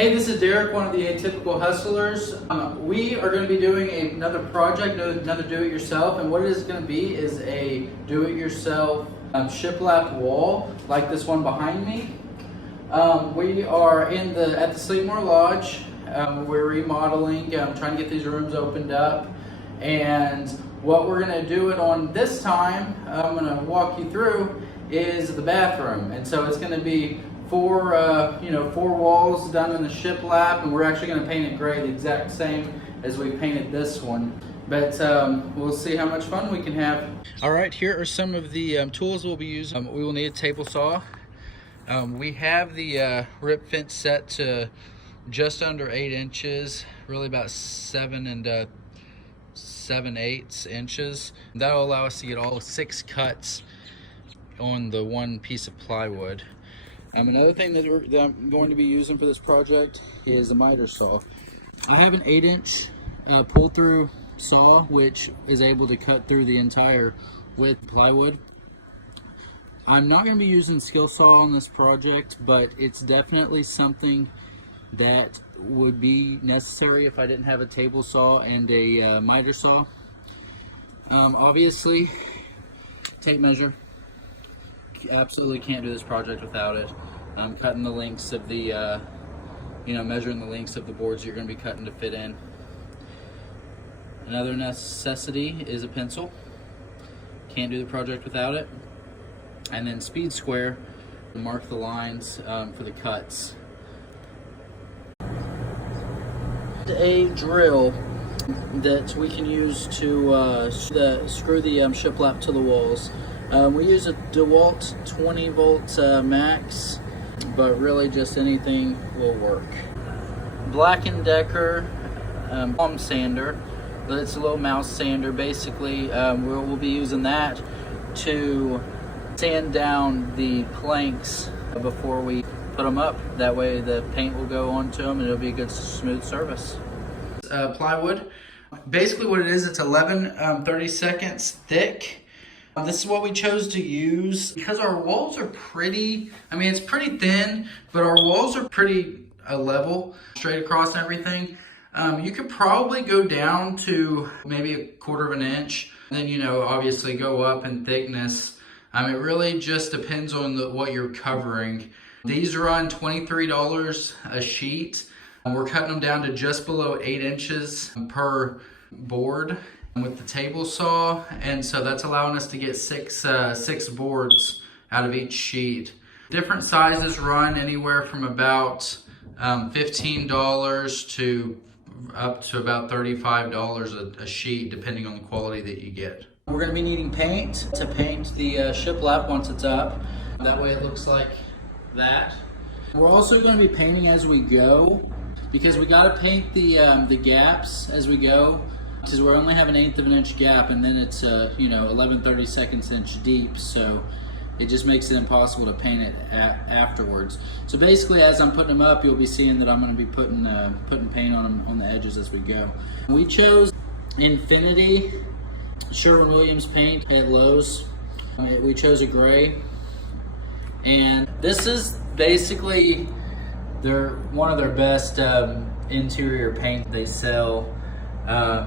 Hey, this is Derek, one of the Atypical Hustlers. We are going to be doing another project, another do-it-yourself, and what it is going to be is a do-it-yourself shiplap wall, like this one behind me. We are at the Sleepmore Lodge. We're remodeling, trying to get these rooms opened up, and what we're going to do it on this time, I'm going to walk you through, is the bathroom. And so it's going to be four walls done in the shiplap, and we're actually going to paint it gray, the exact same as we painted this one. But we'll see how much fun we can have. All right, here are some of the tools we'll be using. We will need a table saw. We have the rip fence set to just under 8 inches, really about 7 7/8 inches. That'll allow us to get all 6 cuts on the one piece of plywood. Another thing that I'm going to be using for this project is a miter saw. I have an 8-inch pull-through saw, which is able to cut through the entire width of plywood. I'm not going to be using Skillsaw on this project, but it's definitely something that would be necessary if I didn't have a table saw and a miter saw. Obviously, tape measure. Absolutely can't do this project without it. Cutting the lengths of the, measuring the lengths of the boards you're going to be cutting to fit in. Another necessity is a pencil. Can't do the project without it. And then speed square to mark the lines for the cuts. A drill that we can use to screw the shiplap to the walls. We use a DeWalt 20 volt max, but really just anything will work. Black & Decker palm sander. It's a little mouse sander. Basically, we'll be using that to sand down the planks before we put them up. That way the paint will go onto them and it'll be a good smooth surface. Plywood. Basically what it is, it's 11 30-seconds thick. This is what we chose to use because our walls are pretty, it's pretty thin, but our walls are pretty level, straight across and everything. You could probably go down to maybe 1/4 inch, and then, obviously go up in thickness. It really just depends on what you're covering. These run $23 a sheet. We're cutting them down to just below 8 inches per board with the table saw, and so that's allowing us to get six boards out of each sheet. Different sizes run anywhere from about $15 to up to about $35 a sheet, depending on the quality that you get. We're going to be needing paint to paint the shiplap once it's up. That way it looks like that. We're also going to be painting as we go, because we got to paint the gaps as we go, because we only have an 1/8 of an inch gap, and then it's 11 30-seconds inch deep, so it just makes it impossible to paint it afterwards. So basically, as I'm putting them up, you'll be seeing that I'm going to be putting paint on them on the edges as we go. We chose Infinity Sherwin-Williams paint at Lowe's. We chose a gray, and this is basically one of their best interior paint they sell.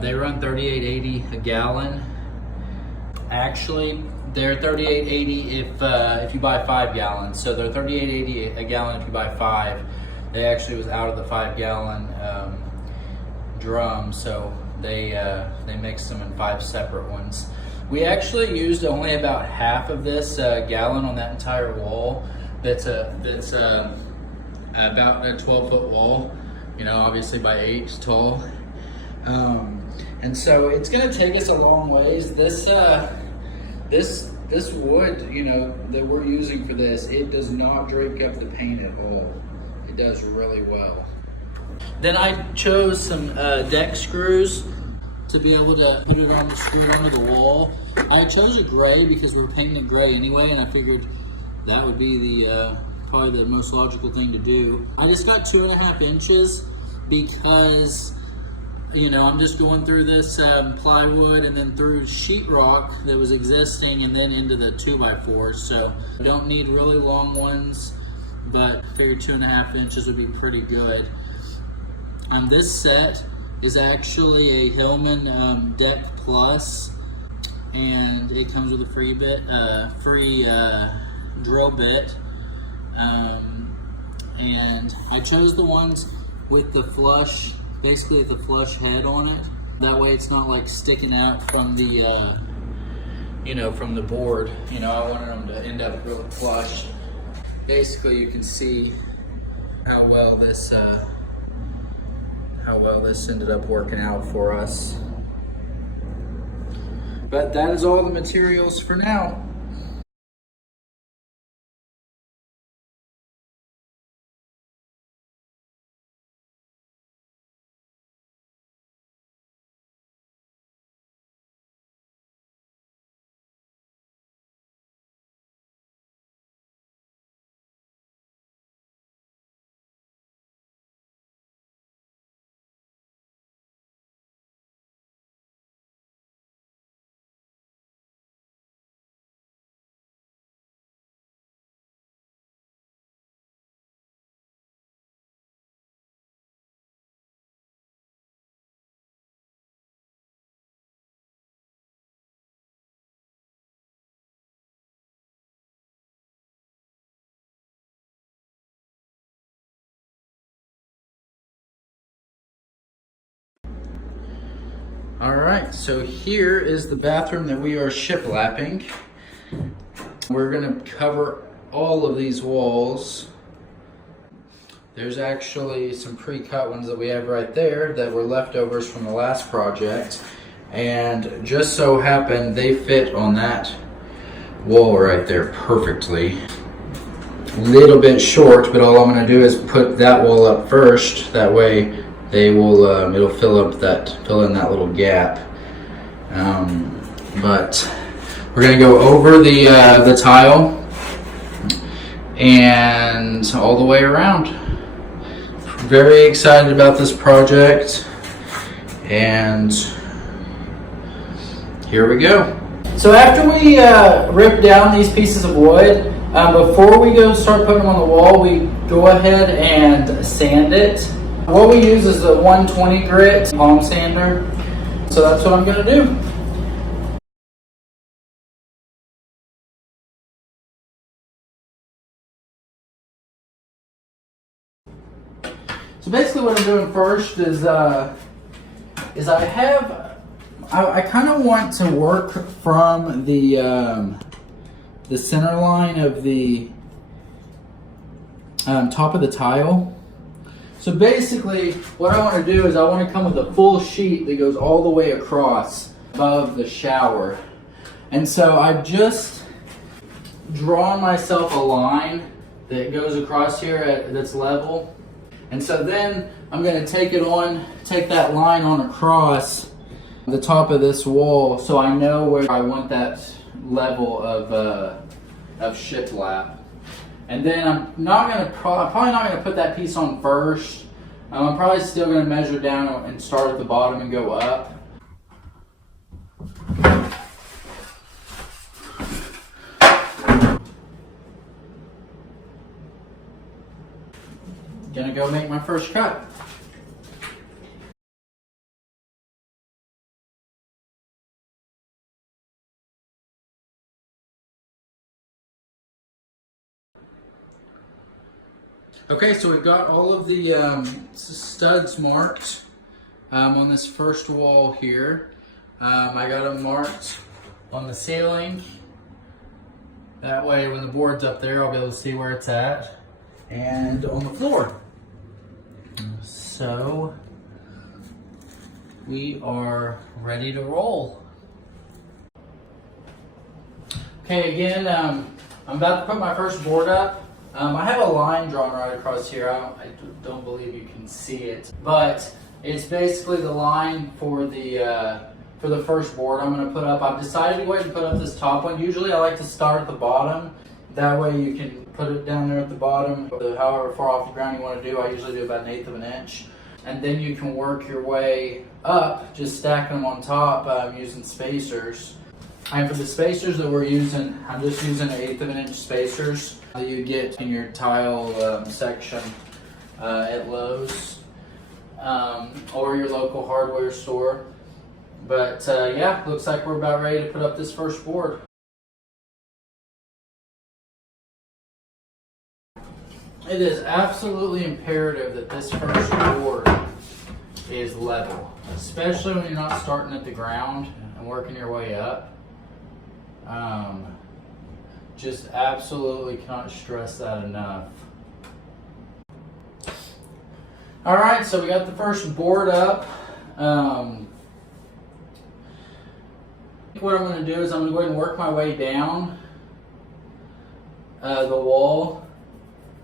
They run $38.80 a gallon. Actually, they're $38.80 if you buy 5 gallons. So they're $38.80 a gallon if you buy 5. They actually was out of the 5-gallon drum, so they mixed them in 5 separate ones. We actually used only about half of this gallon on that entire wall. That's about a 12-foot wall, obviously by 8 tall. And so it's going to take us a long ways. This wood, that we're using for this, it does not drake up the paint at all. It does really well. Then I chose some deck screws to be able to put it on the screw onto the wall. I chose a gray because we were painting it gray anyway, and I figured that would be probably the most logical thing to do. I just got 2.5 inches because I'm just going through this plywood and then through sheetrock that was existing and then into the 2x4. So I don't need really long ones, but I figured 2.5 inches would be pretty good. This set is actually a Hillman Deck Plus, and it comes with a free drill bit. And I chose the ones with the flush, basically the flush head on it. That way it's not like sticking out from the, from the board. I wanted them to end up really flush. Basically, you can see how well this ended up working out for us. But that is all the materials for now. All right, so here is the bathroom that we are shiplapping. We're gonna cover all of these walls. There's actually some pre-cut ones that we have right there that were leftovers from the last project. And just so happened they fit on that wall right there perfectly. A little bit short, but all I'm gonna do is put that wall up first. That way they will, it'll fill in that little gap. But we're gonna go over the tile and all the way around. Very excited about this project, and here we go. So after we rip down these pieces of wood, before we start putting them on the wall, we go ahead and sand it. What we use is a 120 grit palm sander. So that's what I'm gonna do. So basically what I'm doing first is I kind of want to work from the center line of the top of the tile. So basically what I want to do is I want to come with a full sheet that goes all the way across above the shower. And so I've just drawn myself a line that goes across here that's level. And so then I'm going to take that line on across the top of this wall so I know where I want that level of shiplap. And then I'm probably not going to put that piece on first. I'm probably still going to measure down and start at the bottom and go up. Gonna go make my first cut. Okay, so we've got all of the studs marked on this first wall here. I got them marked on the ceiling. That way when the board's up there, I'll be able to see where it's at. And on the floor. So we are ready to roll. Okay, again, I'm about to put my first board up. I have a line drawn right across here. I don't believe you can see it, but it's basically the line for the first board I'm going to put up. I've decided to go ahead and put up this top one. Usually I like to start at the bottom. That way you can put it down there at the bottom, however far off the ground you want to do. I usually do about 1/8 of an inch. And then you can work your way up, just stacking them on top using spacers. And for the spacers that we're using, I'm just using 1/8 of an inch spacers that you get in your tile section at Lowe's. or your local hardware store. But yeah, looks like we're about ready to put up this first board. It is absolutely imperative that this first board is level, especially when you're not starting at the ground and working your way up. Just absolutely cannot stress that enough. All right, so we got the first board up. What I'm going to do is I'm going to go ahead and work my way down the wall.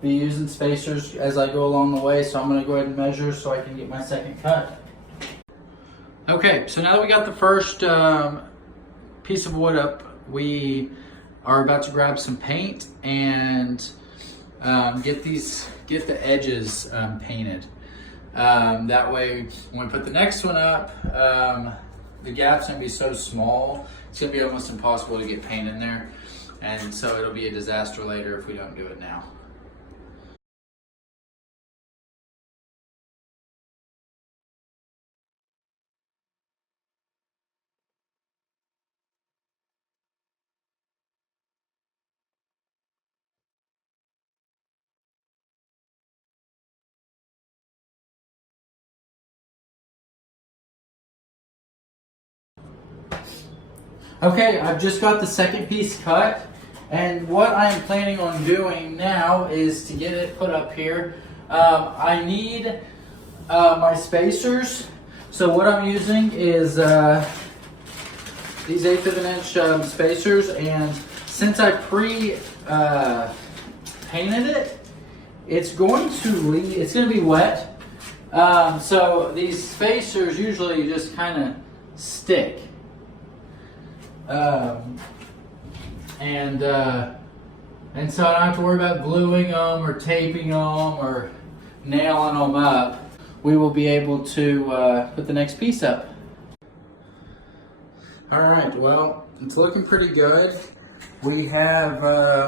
Be using spacers as I go along the way, so I'm going to go ahead and measure so I can get my second cut. Okay, so now that we got the first piece of wood up, we are about to grab some paint and get the edges painted. That way, when we put the next one up, the gap's gonna be so small, it's gonna be almost impossible to get paint in there, and so it'll be a disaster later if we don't do it now. Okay, I've just got the second piece cut, and what I'm planning on doing now is to get it put up here. I need my spacers, so what I'm using is these 1/8 of an inch spacers, and since I painted it, it's going to be wet, so these spacers usually just kind of stick. And so I don't have to worry about gluing them or taping them or nailing them up. We will be able to put the next piece up. All right, well, it's looking pretty good. We have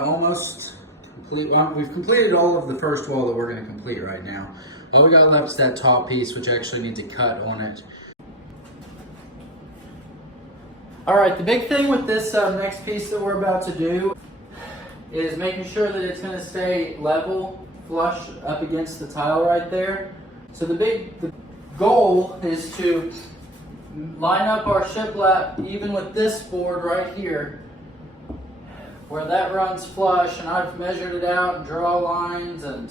almost complete. Well, we've completed all of the first wall that we're going to complete right now. All we got left is that top piece, which actually needs a cut on it. All right, the big thing with this next piece that we're about to do is making sure that it's going to stay level, flush up against the tile right there. So the goal is to line up our shiplap even with this board right here, where that runs flush, and I've measured it out and draw lines and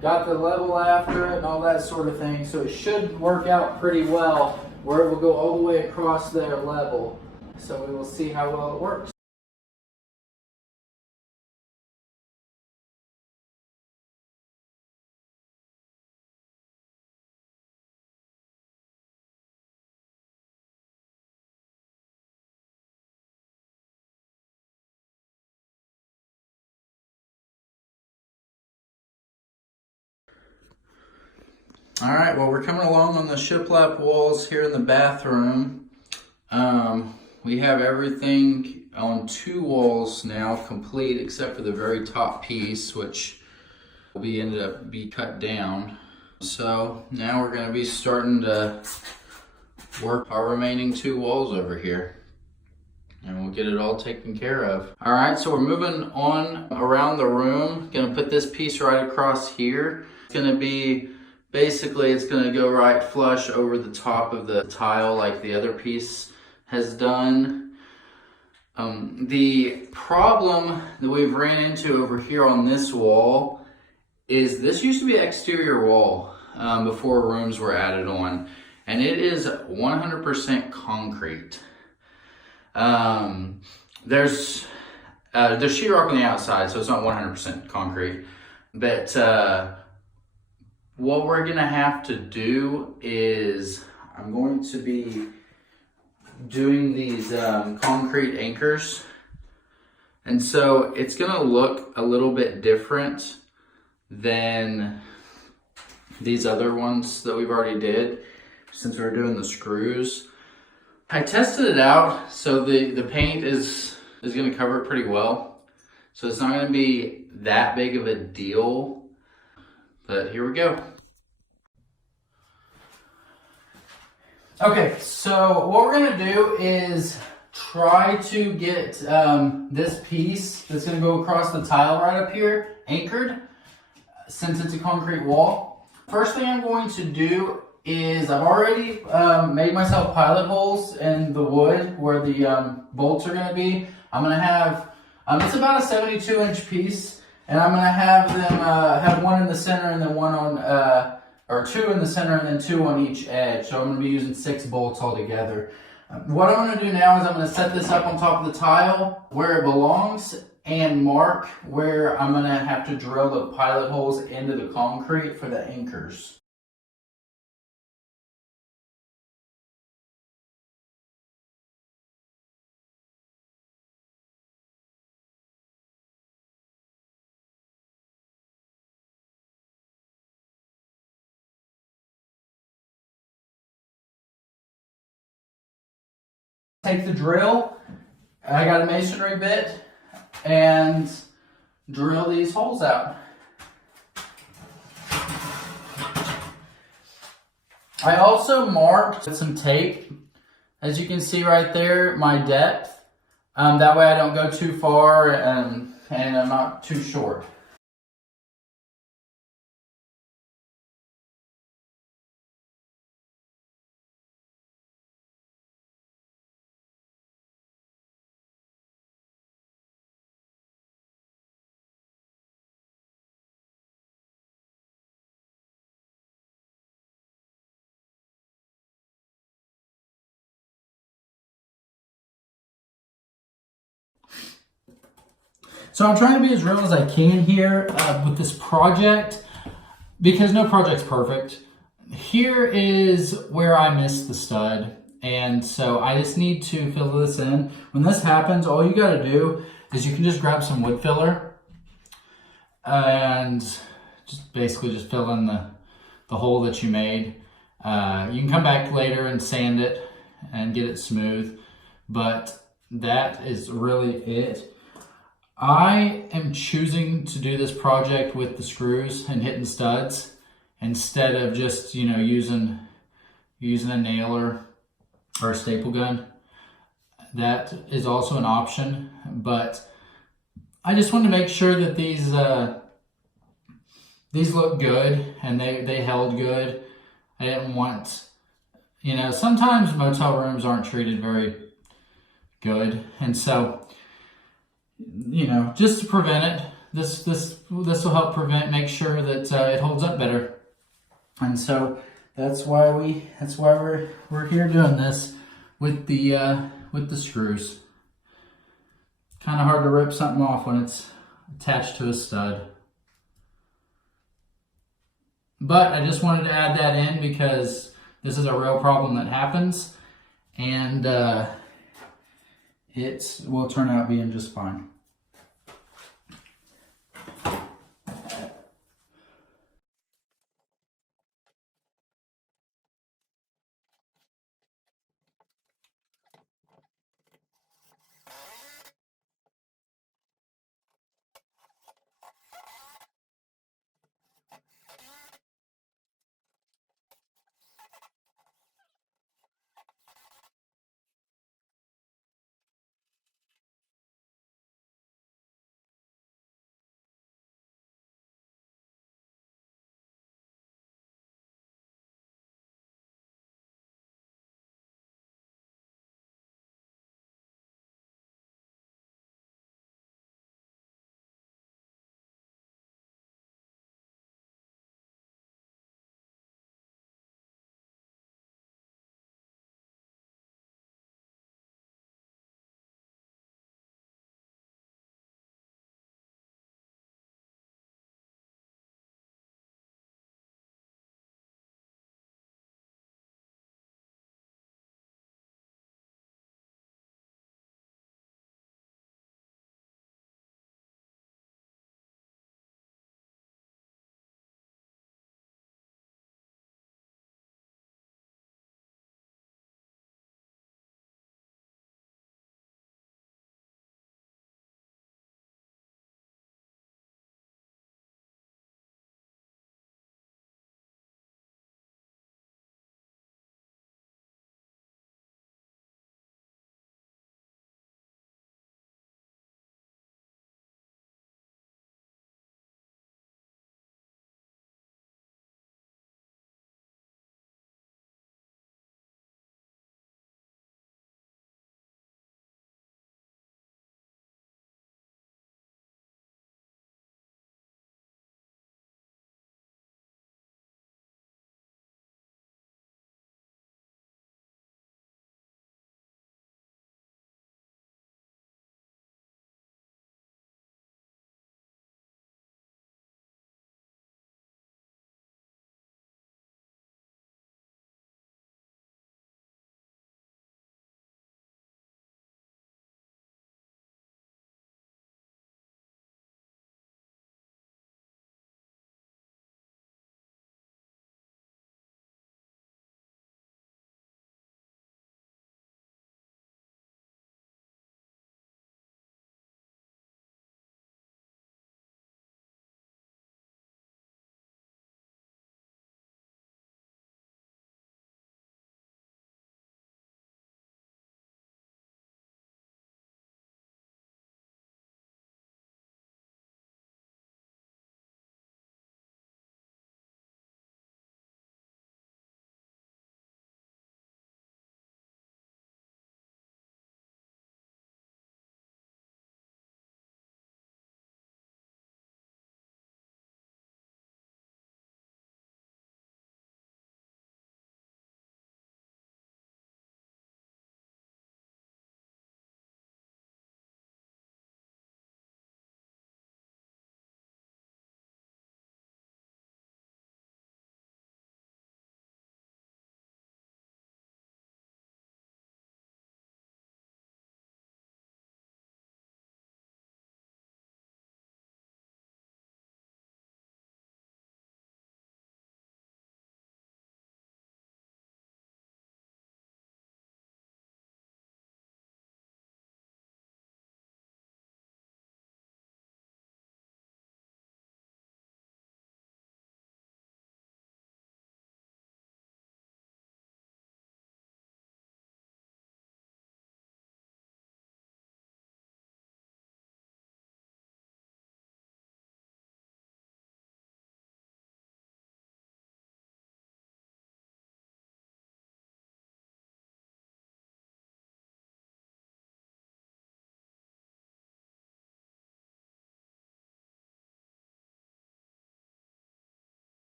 got the level after it and all that sort of thing. So it should work out pretty well, where it will go all the way across there level. So we will see how well it works. All right, well, we're coming along on the shiplap walls here in the bathroom. We have everything on 2 walls now complete, except for the very top piece, which will ended up be cut down. So now we're going to be starting to work our remaining 2 walls over here, and we'll get it all taken care of. All right, so we're moving on around the room. Going to put this piece right across here. It's going to be basically, it's going to go right flush over the top of the tile like the other piece has done. The problem that we've ran into over here on this wall is this used to be an exterior wall before rooms were added on, and it is 100% concrete. There's sheetrock on the outside, so it's not 100% concrete, but what we're gonna have to do is I'm going to be doing these concrete anchors, and so it's gonna look a little bit different than these other ones that we've already did since we're doing the screws. I tested it out, so the paint is gonna cover it pretty well, so it's not gonna be that big of a deal. But here we go. Okay, so what we're gonna do is try to get this piece that's gonna go across the tile right up here anchored, since it's a concrete wall. First thing I'm going to do is I've already made myself pilot holes in the wood where the bolts are gonna be. I'm gonna have, it's about a 72-inch piece, and I'm gonna have them have one in the center and then one on, or two in the center and then two on each edge. So I'm going to be using 6 bolts altogether. What I'm going to do now is I'm going to set this up on top of the tile where it belongs and mark where I'm going to have to drill the pilot holes into the concrete for the anchors. Take the drill, I got a masonry bit, and drill these holes out. I also marked with some tape, as you can see right there, my depth. That way I don't go too far and I'm not too short. So I'm trying to be as real as I can here with this project, because no project's perfect. Here is where I missed the stud, and so I just need to fill this in. When this happens, all you got to do is you can just grab some wood filler and just basically just fill in the hole that you made. You can come back later and sand it and get it smooth, but that is really it. I am choosing to do this project with the screws and hitting studs instead of just, you know, using a nailer or a staple gun. That is also an option, but I just wanted to make sure that these look good and they held good. I didn't want, you know, sometimes motel rooms aren't treated very good, and so, you know, just to prevent it, this will help prevent, make sure that it holds up better. And so that's why we're here doing this with the screws. Kind of hard to rip something off when it's attached to a stud. But I just wanted to add that in because this is a real problem that happens, and it will turn out being just fine.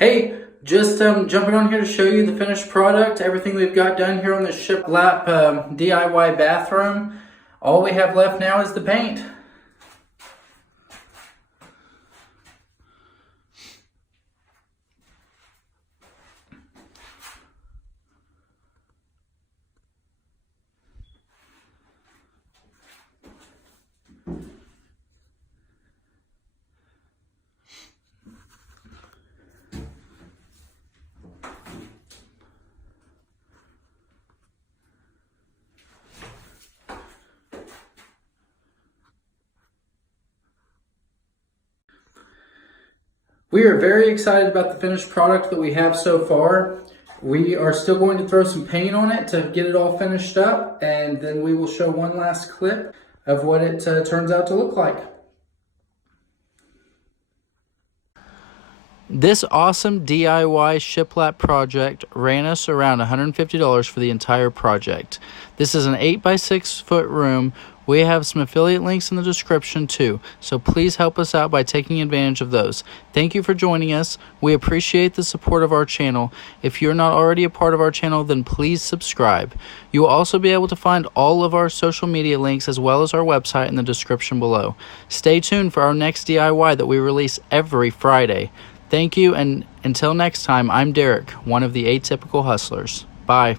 Hey, just jumping on here to show you the finished product, everything we've got done here on the Shiplap DIY bathroom. All we have left now is the paint. We are very excited about the finished product that we have so far. We are still going to throw some paint on it to get it all finished up, and then we will show one last clip of what it turns out to look like. This awesome DIY shiplap project ran us around $150 for the entire project. This is an 8x6 foot room. We have some affiliate links in the description too, so please help us out by taking advantage of those. Thank you for joining us. We appreciate the support of our channel. If you're not already a part of our channel, then please subscribe. You will also be able to find all of our social media links as well as our website in the description below. Stay tuned for our next DIY that we release every Friday. Thank you, and until next time, I'm Derek, one of the Atypical Hustlers. Bye.